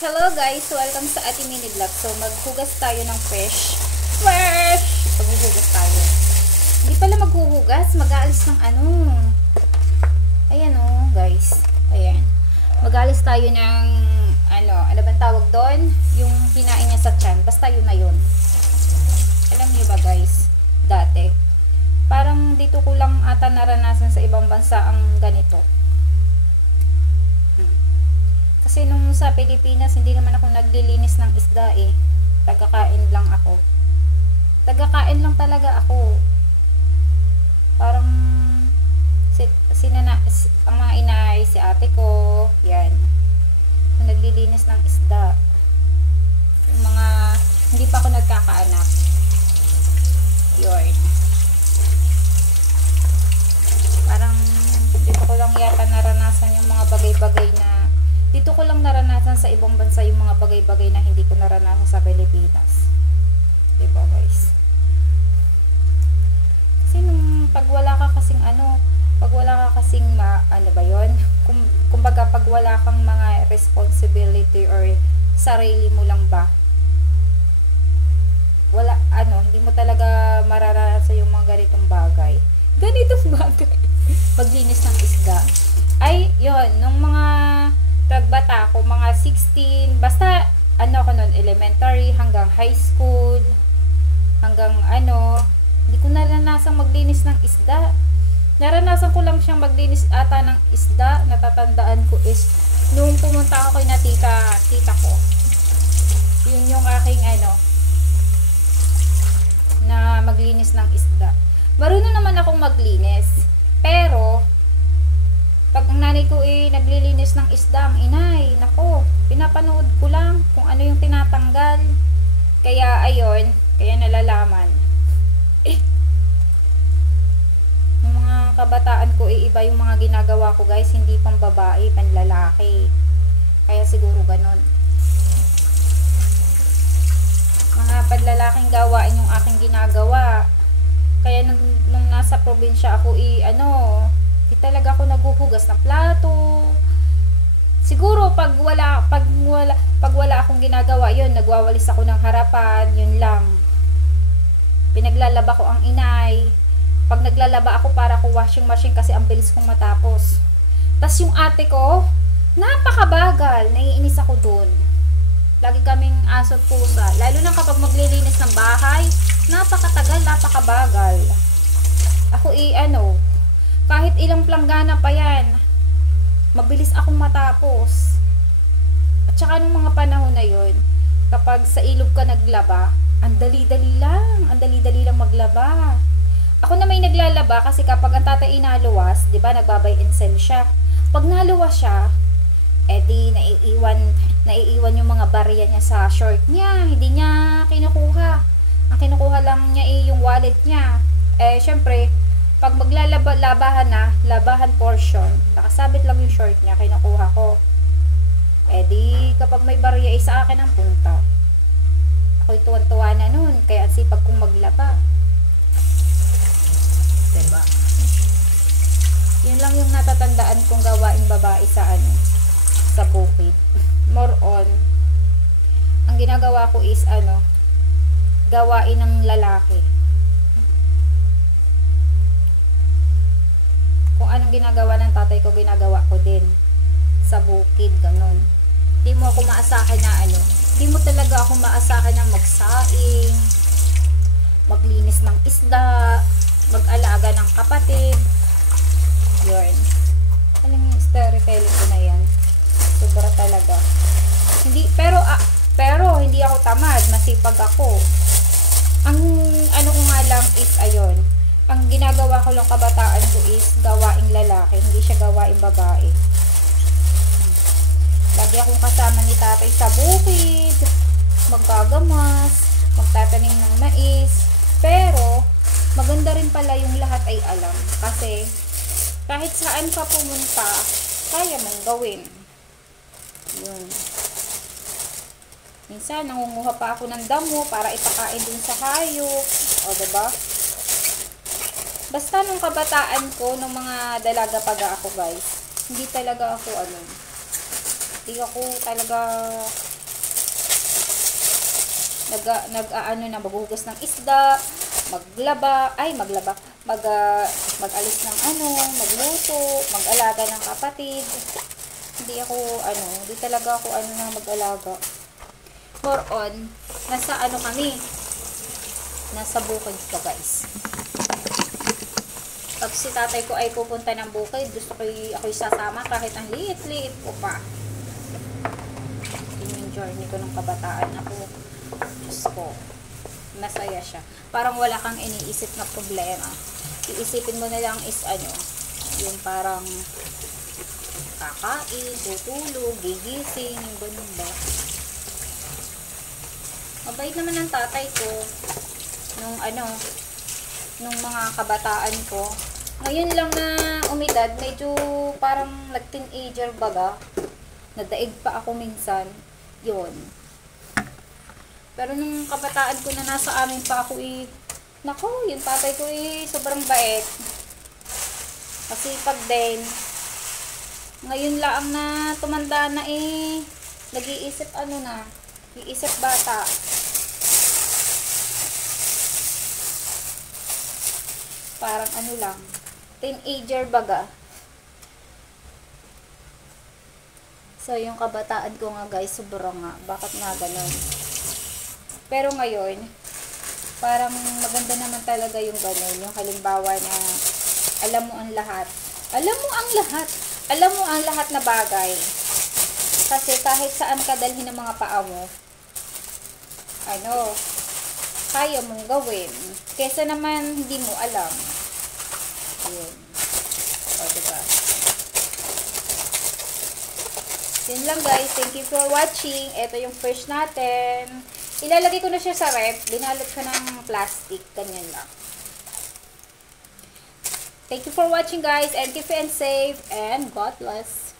Hello guys! Welcome sa ating mini vlog. So, maghugas tayo ng fish. Fresh! Maghuhugas tayo. Hindi pala maghuhugas. Mag-aalis ng ano. Ayan o, guys. Ayan. Mag-aalis tayo ng ano bang tawag doon? Yung kinain niya sa tiyan. Basta yun na yun. Alam niyo ba guys? Dati. Parang dito ko lang ata naranasan sa ibang bansa ang ganito. Kasi nung sa Pilipinas, hindi naman ako naglilinis ng isda eh. Tagakain lang ako. Tagakain lang talaga ako. Parang ang mga inay, si ate ko, yan. Naglilinis ng isda. Yung mga, hindi pa ako nagkakaanak. Yun. Parang, dito ko lang yata naranasan yung mga bagay-bagay na dito ko lang naranasan sa ibang bansa yung mga bagay-bagay na hindi ko naranasan sa Pilipinas. Diba guys? Kasi nung pag wala ka kasing ano ba yun? Kumbaga pag wala kang mga responsibility or sarili mo lang ba? Wala, hindi mo talaga mararanasan yung mga ganitong bagay. Paglinis ng isda. Ay, yun, nung mga tagbata ko, mga 16, basta ako nun, elementary hanggang high school, hanggang hindi ko naranasan maglinis ng isda. Naranasan ko lang siyang maglinis ata ng isda, natatandaan ko is nung pumunta ako kay tita ko. Yun yung aking na maglinis ng isda. Marunong naman akong maglinis, pero pag ang nanay ko naglilinis ng isda, ang inay, nako, pinapanood ko lang kung ano yung tinatanggal. Kaya ayun, kaya nalalaman. Yung mga kabataan ko, iba yung mga ginagawa ko guys, hindi pang babae, pang lalaki. Kaya siguro ganun. Mga panlalaking gawain yung aking ginagawa. Kaya nung nasa probinsya ako, di talaga ako naghuhugas ng plato. Siguro pag wala akong ginagawa, yun, nagwawalis ako ng harapan, yun lang. Pinaglalaba ko ang inay. Pag naglalaba ako, para ko washing machine kasi ang bilis kong matapos. Tas yung ate ko, napakabagal, naiinis ako dun. Lagi kaming aso at pusa. Lalo na kapag maglilinis ng bahay, napakatagal, napakabagal. Ako kahit ilang planggana pa yan, mabilis akong matapos. At saka nung mga panahon na yun, kapag sa ilog ka naglaba, ang dali-dali lang maglaba. Ako na may naglalaba kasi kapag ang tatay inaluwas, di ba, nagbabay and sell siya. Pag naluwas siya, edi naiiwan yung mga barya niya sa short niya. Hindi niya kinukuha. Ang kinukuha lang niya yung wallet niya. Syempre, pag labahan portion, nakasabit lang yung short niya, kinukuha ko. Di kapag may barya sa akin ang punta. Ako'y tuwan-tuwa na nun, kaya ang sipag kong maglaba. Diba? Yun lang yung natatandaan kong gawaing babae sa bukid. More on, ang ginagawa ko is gawain ng lalaki. Kung anong ginagawa ng tatay ko, ginagawa ko din sa bukid, ganun. Di mo ako maasahan na di mo talaga ako maasahan na magsaing, maglinis ng isda, mag-alaga ng kapatid. Yun. Alam yung storytelling ko na yan. Sobra talaga. Pero hindi ako tamad, masipag ako. Ang ko nga lang is ang ginagawa ko lang kabataan ko is gawaing lalaki, hindi siya gawaing babae. Lagi akong kasama ni tatay sa bukid, maggagamas, magtatanim ng mais. Pero maganda rin pala yung lahat ay alam, kasi kahit saan ka pumunta, kaya mong gawin. Yun. Minsan nangunguha pa ako ng damo para ipakain dun sa hayop. O diba? Basta nung kabataan ko, nung mga dalaga paga ako guys, hindi talaga ako hindi ako talaga nag-aano na, maghugas ng isda, mag-alis ng magluto, mag-alaga ng kapatid. Hindi talaga ako na mag-alaga. More on, nasa kami, nasa bukid pa guys. Pag si tatay ko ay pupunta ng bukid, gusto ko ako'y sasama kahit ang liit-liit ko pa. Yun yung journey ko ng kabataan ako. Diyos ko, masaya siya. Parang wala kang iniisip na problema. Iisipin mo na lang is yung parang kakain, tutulog, gigising, yung ganun ba. Mabait naman ng tatay ko nung mga kabataan ko. Ngayon lang na umidad, medyo parang nag-teenager baga. Nadaig pa ako minsan. Yun. Pero nung kabataan ko na nasa amin pa ako yung tatay ko sobrang bait. Kasi pag din, ngayon lang na tumanda na nag-iisip iisip bata. Parang lang, teenager baga. So, yung kabataan ko nga guys, sobrang nga. Bakit nga ganun? Pero ngayon, parang maganda naman talaga yung ganun. Yung halimbawa na, alam mo ang lahat. Alam mo ang lahat na bagay. Kasi kahit saan ka dalhin ng mga paa mo, kaya mong gawin. Kesa naman, hindi mo alam. Yun. O, diba? Yun lang guys. Thank you for watching. Ito yung fish natin. Ilalagay ko na siya sa ref. Binalot ko ng plastic. Ganyan lang. Thank you for watching guys. And keep and safe. And God bless.